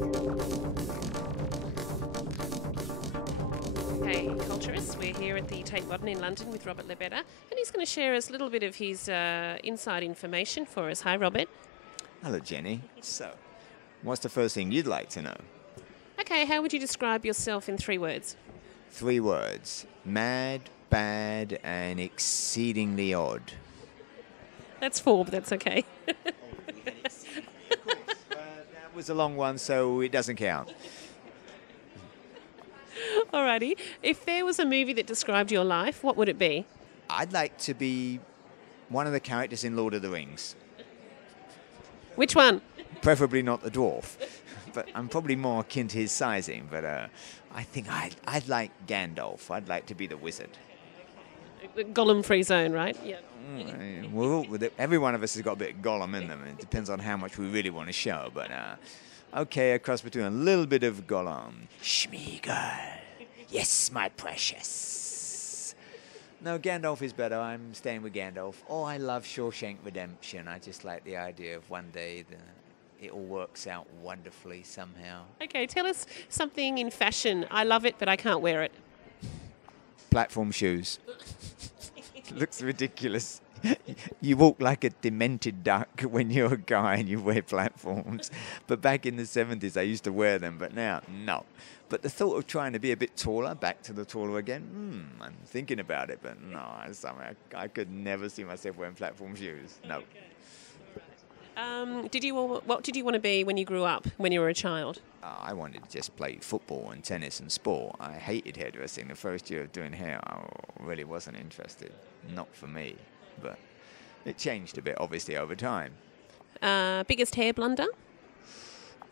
Hey, culturists, we're here at the Tate Modern in London with Robert Lobetta, and he's going to share us a little bit of his inside information for us. Hi, Robert. Hello, Jenny. So, what's the first thing you'd like to know? Okay, how would you describe yourself in 3 words? 3 words. Mad, bad, and exceedingly odd. That's 4, but that's okay. That was a long one, so it doesn't count. Alrighty. If there was a movie that described your life, what would it be? I'd like to be one of the characters in Lord of the Rings. Which one? Preferably not the dwarf, but I'm probably more akin to his sizing. But I think I'd like Gandalf. I'd like to be the wizard. Gollum-free zone, right? Yeah. Well, every one of us has got a bit of Gollum in them. It depends on how much we really want to show. But okay, a cross between a little bit of Gollum. Schmeagol. Yes, my precious. No, Gandalf is better. I'm staying with Gandalf. Oh, I love Shawshank Redemption. I just like the idea of one day it all works out wonderfully somehow. Okay, tell us something in fashion. I love it, but I can't wear it. Platform shoes. Looks ridiculous. You walk like a demented duck when you're a guy and you wear platforms. But back in the 70s, I used to wear them, but now, no. But the thought of trying to be a bit taller, back to the taller again, I'm thinking about it, but no, I could never see myself wearing platform shoes. No. What did you want to be when you grew up, when you were a child? I wanted to just play football and tennis and sport. I hated hairdressing. The first year of doing hair, I really wasn't interested. Not for me. But it changed a bit, obviously, over time. Biggest hair blunder?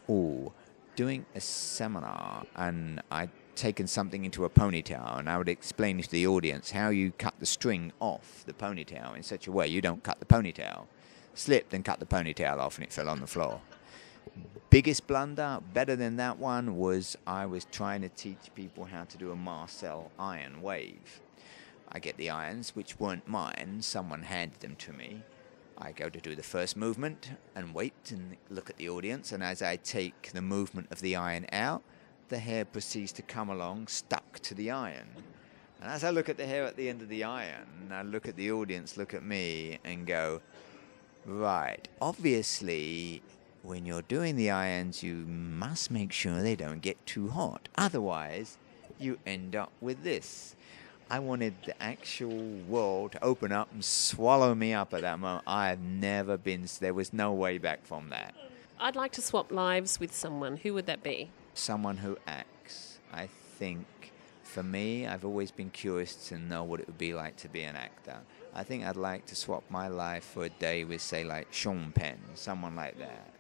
Oh, doing a seminar, and I'd taken something into a ponytail, and I would explain to the audience how you cut the string off the ponytail in such a way you don't cut the ponytail. Slipped and cut the ponytail off, and it fell on the floor. Biggest blunder, better than that one, was I was trying to teach people how to do a Marcel iron wave. I get the irons, which weren't mine. Someone handed them to me. I go to do the first movement and wait and look at the audience. And as I take the movement of the iron out, the hair proceeds to come along stuck to the iron. And as I look at the hair at the end of the iron, I look at the audience, look at me and go, right, obviously, when you're doing the irons, you must make sure they don't get too hot. Otherwise, you end up with this. I wanted the actual world to open up and swallow me up at that moment. I've never been, there was no way back from that. I'd like to swap lives with someone. Who would that be? Someone who acts. I think, for me, I've always been curious to know what it would be like to be an actor. I think I'd like to swap my life for a day with, say, like Sean Penn, someone like that.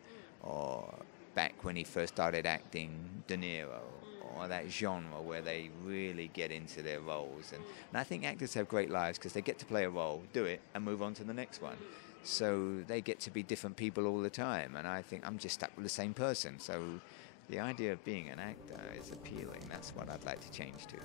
Or back when he first started acting, De Niro. Or that genre where they really get into their roles. And I think actors have great lives because they get to play a role, do it, and move on to the next one. So they get to be different people all the time. And I think I'm just stuck with the same person. So the idea of being an actor is appealing. That's what I'd like to change to.